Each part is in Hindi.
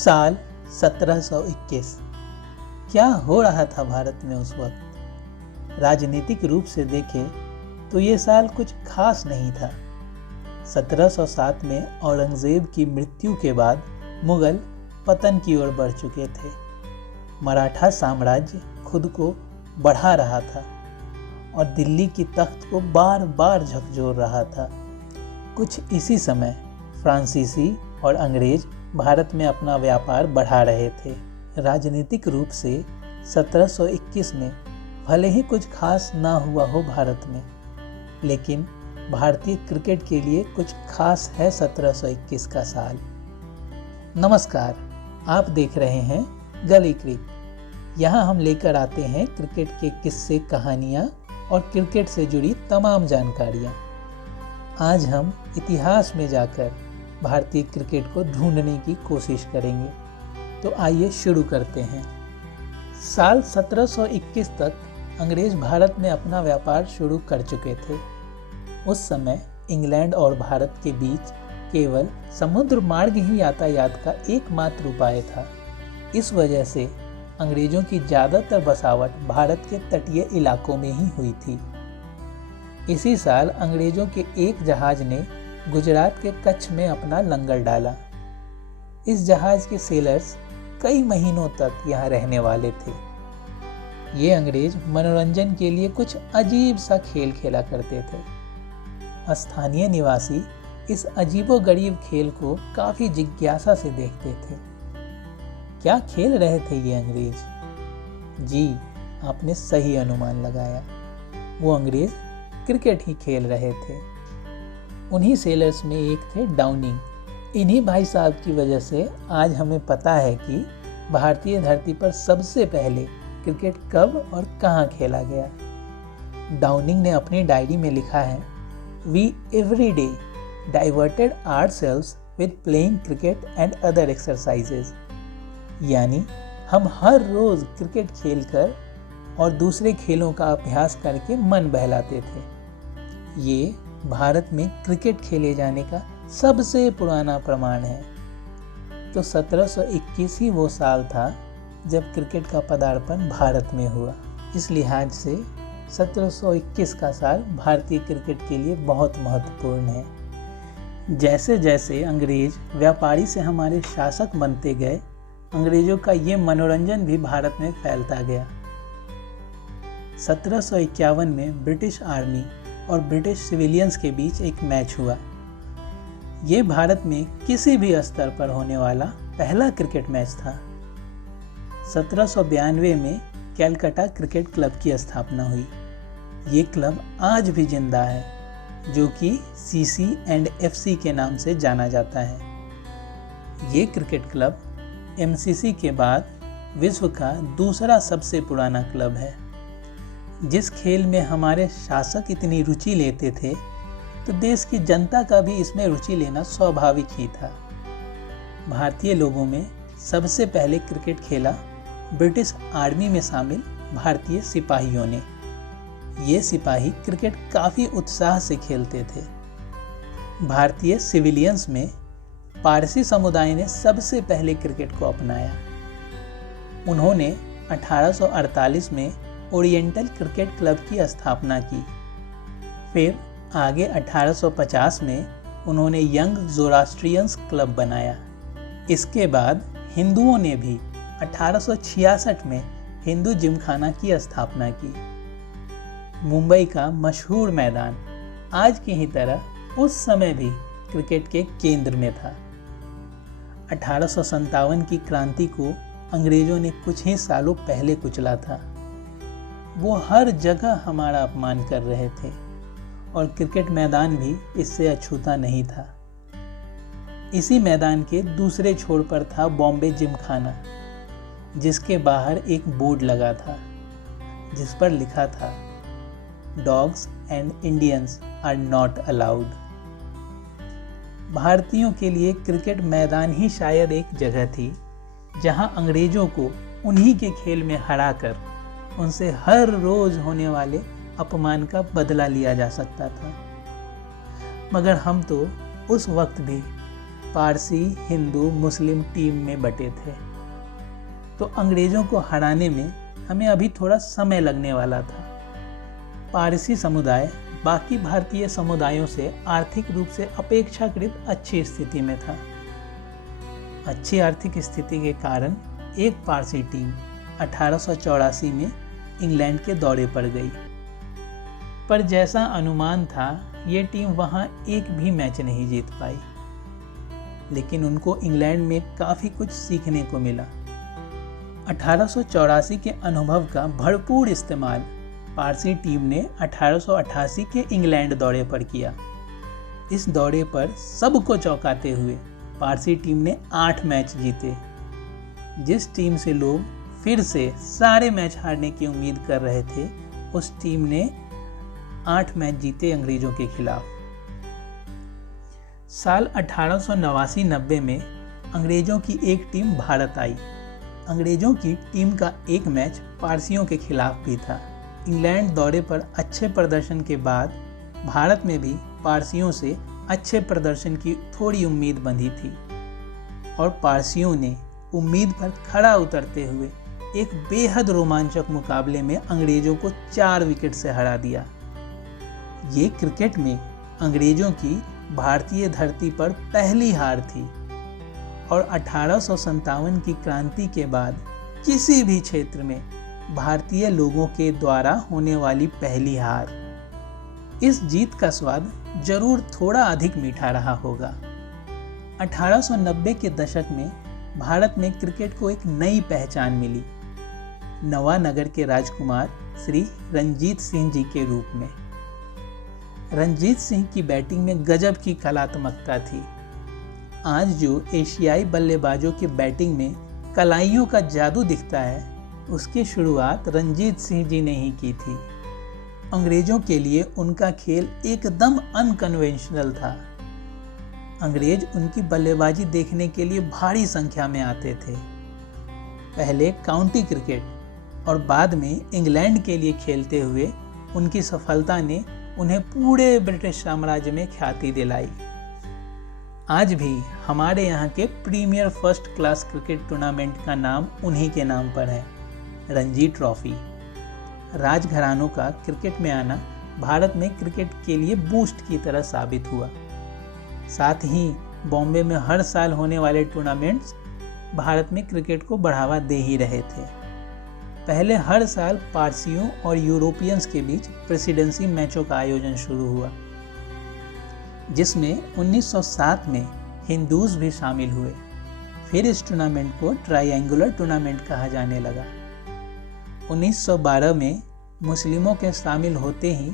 साल 1721। क्या हो रहा था भारत में उस वक्त? राजनीतिक रूप से देखें तो ये साल कुछ खास नहीं था। 1707 में औरंगजेब की मृत्यु के बाद मुगल पतन की ओर बढ़ चुके थे। मराठा साम्राज्य खुद को बढ़ा रहा था और दिल्ली की तख्त को बार बार झकझोर रहा था। कुछ इसी समय फ्रांसीसी और अंग्रेज भारत में अपना व्यापार बढ़ा रहे थे। राजनीतिक रूप से 1721 में भले ही कुछ खास ना हुआ हो भारत में, लेकिन भारतीय क्रिकेट के लिए कुछ खास है 1721 का साल। नमस्कार, आप देख रहे हैं गली क्रिक। यहाँ हम लेकर आते हैं क्रिकेट के किस्से, कहानियाँ और क्रिकेट से जुड़ी तमाम जानकारियाँ। आज हम इतिहास में जाकर भारतीय क्रिकेट को ढूंढने की कोशिश करेंगे। तो आइए शुरू करते हैं। साल 1721 तक अंग्रेज भारत में अपना व्यापार शुरू कर चुके थे। उस समय इंग्लैंड और भारत के बीच केवल समुद्र मार्ग ही यातायात का एकमात्र उपाय था। इस वजह से अंग्रेजों की ज़्यादातर बसावट भारत के तटीय इलाकों में ही हुई थी। इसी साल अंग्रेजों के एक जहाज ने गुजरात के कच्छ में अपना लंगर डाला। इस जहाज के सेलर्स कई महीनों तक यहाँ रहने वाले थे। ये अंग्रेज मनोरंजन के लिए कुछ अजीब सा खेल खेला करते थे। स्थानीय निवासी इस अजीबोगरीब खेल को काफी जिज्ञासा से देखते थे। क्या खेल रहे थे ये अंग्रेज? जी, आपने सही अनुमान लगाया। वो अंग्रेज क्रिकेट ही खेल रहे थे। उन्हीं सेलर्स में एक थे डाउनिंग। इन्हीं भाई साहब की वजह से आज हमें पता है कि भारतीय धरती पर सबसे पहले क्रिकेट कब और कहाँ खेला गया। डाउनिंग ने अपनी डायरी में लिखा है, we every day diverted ourselves with playing cricket and other exercises. यानी हम हर रोज क्रिकेट खेलकर और दूसरे खेलों का अभ्यास करके मन बहलाते थे। ये भारत में क्रिकेट खेले जाने का सबसे पुराना प्रमाण है। तो 1721 ही वो साल था जब क्रिकेट का पदार्पण भारत में हुआ। इस लिहाज से 1721 का साल भारतीय क्रिकेट के लिए बहुत महत्वपूर्ण है। जैसे जैसे अंग्रेज व्यापारी से हमारे शासक बनते गए, अंग्रेजों का ये मनोरंजन भी भारत में फैलता गया। 1751 में ब्रिटिश आर्मी और ब्रिटिश सिविलियंस के बीच एक मैच हुआ। ये भारत में किसी भी स्तर पर होने वाला पहला क्रिकेट मैच था। 1792 में कैलकाटा क्रिकेट क्लब की स्थापना हुई। ये क्लब आज भी जिंदा है, जो कि सीसी एंड एफसी के नाम से जाना जाता है। ये क्रिकेट क्लब एमसीसी के बाद विश्व का दूसरा सबसे पुराना क्लब है। जिस खेल में हमारे शासक इतनी रुचि लेते थे, तो देश की जनता का भी इसमें रुचि लेना स्वाभाविक ही था। भारतीय लोगों में सबसे पहले क्रिकेट खेला ब्रिटिश आर्मी में शामिल भारतीय सिपाहियों ने। ये सिपाही क्रिकेट काफ़ी उत्साह से खेलते थे। भारतीय सिविलियंस में पारसी समुदाय ने सबसे पहले क्रिकेट को अपनाया। उन्होंने 1848 में ओरिएंटल क्रिकेट क्लब की स्थापना की। फिर आगे 1850 में उन्होंने यंग ज़ोरास्ट्रियंस क्लब बनाया। इसके बाद हिंदुओं ने भी 1866 में हिंदू जिमखाना की स्थापना की। मुंबई का मशहूर मैदान आज की ही तरह उस समय भी क्रिकेट के केंद्र में था। 1857 की क्रांति को अंग्रेजों ने कुछ ही सालों पहले कुचला था। वो हर जगह हमारा अपमान कर रहे थे और क्रिकेट मैदान भी इससे अछूता नहीं था। इसी मैदान के दूसरे छोर पर था बॉम्बे जिमखाना, जिसके बाहर एक बोर्ड लगा था जिस पर लिखा था, dogs and Indians are not allowed. भारतीयों के लिए क्रिकेट मैदान ही शायद एक जगह थी जहां अंग्रेजों को उन्हीं के खेल में हराकर उनसे हर रोज होने वाले अपमान का बदला लिया जा सकता था। मगर हम तो उस वक्त भी पारसी, हिंदू, मुस्लिम टीम में बटे थे, तो अंग्रेजों को हराने में हमें अभी थोड़ा समय लगने वाला था। पारसी समुदाय बाकी भारतीय समुदायों से आर्थिक रूप से अपेक्षाकृत अच्छी स्थिति में था। अच्छी आर्थिक स्थिति के कारण एक पारसी टीम 1884 में इंग्लैंड के दौरे पर गई, पर जैसा अनुमान था ये टीम वहां एक भी मैच नहीं जीत पाई। लेकिन उनको इंग्लैंड में काफ़ी कुछ सीखने को मिला। 1884 के अनुभव का भरपूर इस्तेमाल पारसी टीम ने 1888 के इंग्लैंड दौरे पर किया। इस दौरे पर सबको चौंकाते हुए पारसी टीम ने 8 मैच जीते। जिस टीम से लोग फिर से सारे मैच हारने की उम्मीद कर रहे थे, उस टीम ने 8 मैच जीते अंग्रेजों के खिलाफ। साल 1889-90 में अंग्रेजों की एक टीम भारत आई। अंग्रेजों की टीम का एक मैच पारसियों के खिलाफ भी था। इंग्लैंड दौरे पर अच्छे प्रदर्शन के बाद भारत में भी पारसियों से अच्छे प्रदर्शन की थोड़ी उम्मीद बंधी थी और पारसियों ने उम्मीद पर खरा उतरते हुए एक बेहद रोमांचक मुकाबले में अंग्रेजों को 4 विकेट से हरा दिया। ये क्रिकेट में अंग्रेजों की भारतीय धरती पर पहली हार थी और 1857 की क्रांति के बाद किसी भी क्षेत्र में भारतीय लोगों के द्वारा होने वाली पहली हार। इस जीत का स्वाद जरूर थोड़ा अधिक मीठा रहा होगा। 1890 के दशक में भारत में क्रिकेट को एक नई पहचान मिली, नवानगर के राजकुमार श्री रणजीत सिंह जी के रूप में। रणजीत सिंह की बैटिंग में गजब की कलात्मकता थी। आज जो एशियाई बल्लेबाजों की बैटिंग में कलाइयों का जादू दिखता है, उसकी शुरुआत रणजीत सिंह जी ने ही की थी। अंग्रेजों के लिए उनका खेल एकदम अनकन्वेंशनल था। अंग्रेज उनकी बल्लेबाजी देखने के लिए भारी संख्या में आते थे। पहले काउंटी क्रिकेट और बाद में इंग्लैंड के लिए खेलते हुए उनकी सफलता ने उन्हें पूरे ब्रिटिश साम्राज्य में ख्याति दिलाई। आज भी हमारे यहाँ के premier first class cricket tournament का नाम उन्हीं के नाम पर है, रणजी ट्रॉफी। राजघरानों का क्रिकेट में आना भारत में क्रिकेट के लिए बूस्ट की तरह साबित हुआ। साथ ही बॉम्बे में हर साल होने वाले टूर्नामेंट्स भारत में क्रिकेट को बढ़ावा दे ही रहे थे। पहले हर साल पारसियों और यूरोपियंस के बीच प्रेसिडेंसी मैचों का आयोजन शुरू हुआ, जिसमें 1907 में हिंदूज भी शामिल हुए। फिर इस टूर्नामेंट को ट्रायंगुलर टूर्नामेंट कहा जाने लगा। 1912 में मुस्लिमों के शामिल होते ही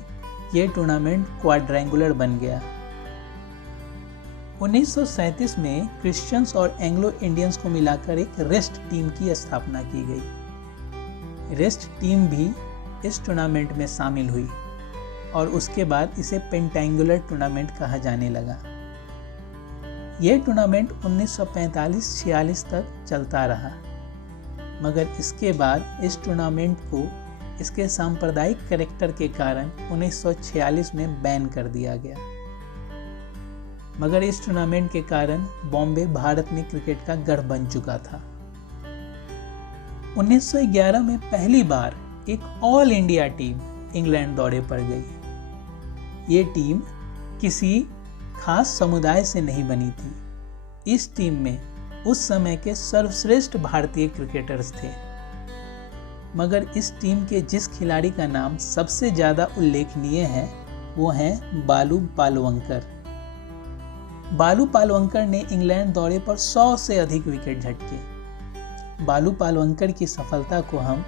ये टूर्नामेंट क्वाड्रेंगुलर बन गया। 1937 में क्रिश्चियंस और एंग्लो इंडियंस को मिलाकर एक रेस्ट टीम की स्थापना की गई। रेस्ट टीम भी इस टूर्नामेंट में शामिल हुई और उसके बाद इसे पेंटेंगुलर टूर्नामेंट कहा जाने लगा। यह टूर्नामेंट 1945-46 तक चलता रहा, मगर इसके बाद इस टूर्नामेंट को इसके सांप्रदायिक कैरेक्टर के कारण 1946 में बैन कर दिया गया। मगर इस टूर्नामेंट के कारण बॉम्बे भारत में क्रिकेट का गढ़ बन चुका था। 1911 में पहली बार एक ऑल इंडिया टीम इंग्लैंड दौरे पर गई। ये टीम किसी खास समुदाय से नहीं बनी थी। इस टीम में उस समय के सर्वश्रेष्ठ भारतीय क्रिकेटर्स थे, मगर इस टीम के जिस खिलाड़ी का नाम सबसे ज़्यादा उल्लेखनीय है वो हैं बालू पालवंकर। बालू पालवंकर ने इंग्लैंड दौरे पर 100 से अधिक विकेट झटके। बालू पालवंकर की सफलता को हम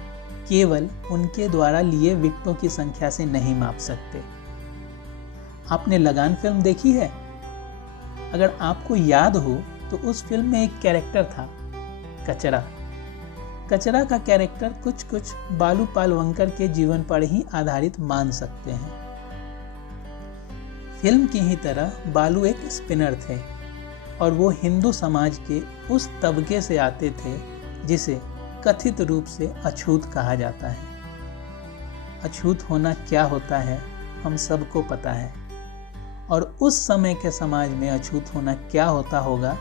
केवल उनके द्वारा लिए विकेटों की संख्या से नहीं माप सकते। आपने लगान फिल्म देखी है? अगर आपको याद हो तो उस फिल्म में एक कैरेक्टर था, कचरा। कचरा का कैरेक्टर कुछ बालू पालवंकर के जीवन पर ही आधारित मान सकते हैं। फिल्म की ही तरह बालू एक स्पिनर थे और वो हिंदू समाज के उस तबके से आते थे जिसे कथित रूप से अछूत कहा जाता है। अछूत होना क्या होता है हम सबको पता है, और उस समय के समाज में अछूत होना क्या होता होगा,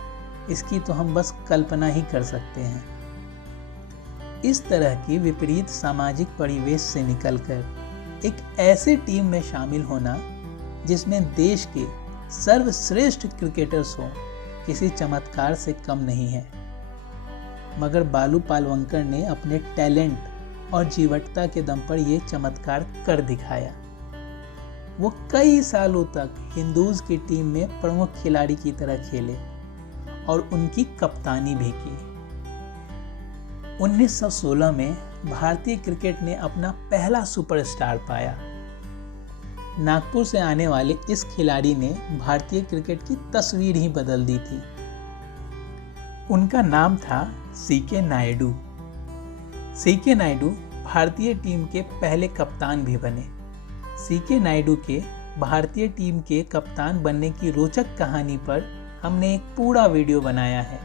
इसकी तो हम बस कल्पना ही कर सकते हैं। इस तरह की विपरीत सामाजिक परिवेश से निकलकर एक ऐसे टीम में शामिल होना जिसमें देश के सर्वश्रेष्ठ क्रिकेटर्स हों, किसी चमत्कार से कम नहीं है। मगर बालू पालवंकर ने अपने टैलेंट और जीवटता के दम पर यह चमत्कार कर दिखाया। वो कई सालों तक हिंदूज की टीम में प्रमुख खिलाड़ी की तरह खेले और उनकी कप्तानी भी की। 1916 में भारतीय क्रिकेट ने अपना पहला सुपरस्टार पाया। नागपुर से आने वाले इस खिलाड़ी ने भारतीय क्रिकेट की तस्वीर ही बदल दी थी। उनका नाम था सीके नायडू। सीके नायडू भारतीय टीम के पहले कप्तान भी बने। सीके नायडू के भारतीय टीम के कप्तान बनने की रोचक कहानी पर हमने एक पूरा वीडियो बनाया है,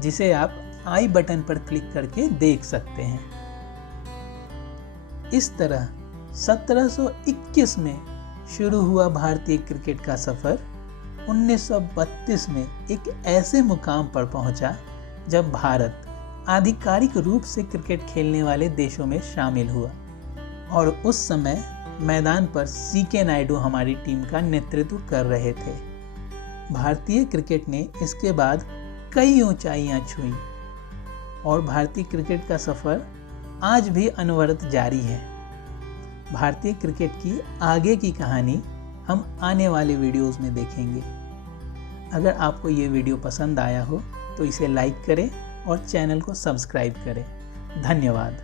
जिसे आप आई बटन पर क्लिक करके देख सकते हैं। इस तरह 1721 में शुरू हुआ भारतीय क्रिकेट का सफर 1932 में एक ऐसे मुकाम पर पहुंचा जब भारत आधिकारिक रूप से क्रिकेट खेलने वाले देशों में शामिल हुआ। और उस समय मैदान पर सीके नायडू हमारी टीम का नेतृत्व कर रहे थे। भारतीय क्रिकेट ने इसके बाद कई ऊंचाइयां छुई और भारतीय क्रिकेट का सफर आज भी अनवरत जारी है। भारतीय क्रिकेट की आगे की कहानी हम आने वाले वीडियोस में देखेंगे। अगर आपको ये वीडियो पसंद आया हो तो इसे लाइक करें और चैनल को सब्सक्राइब करें। धन्यवाद।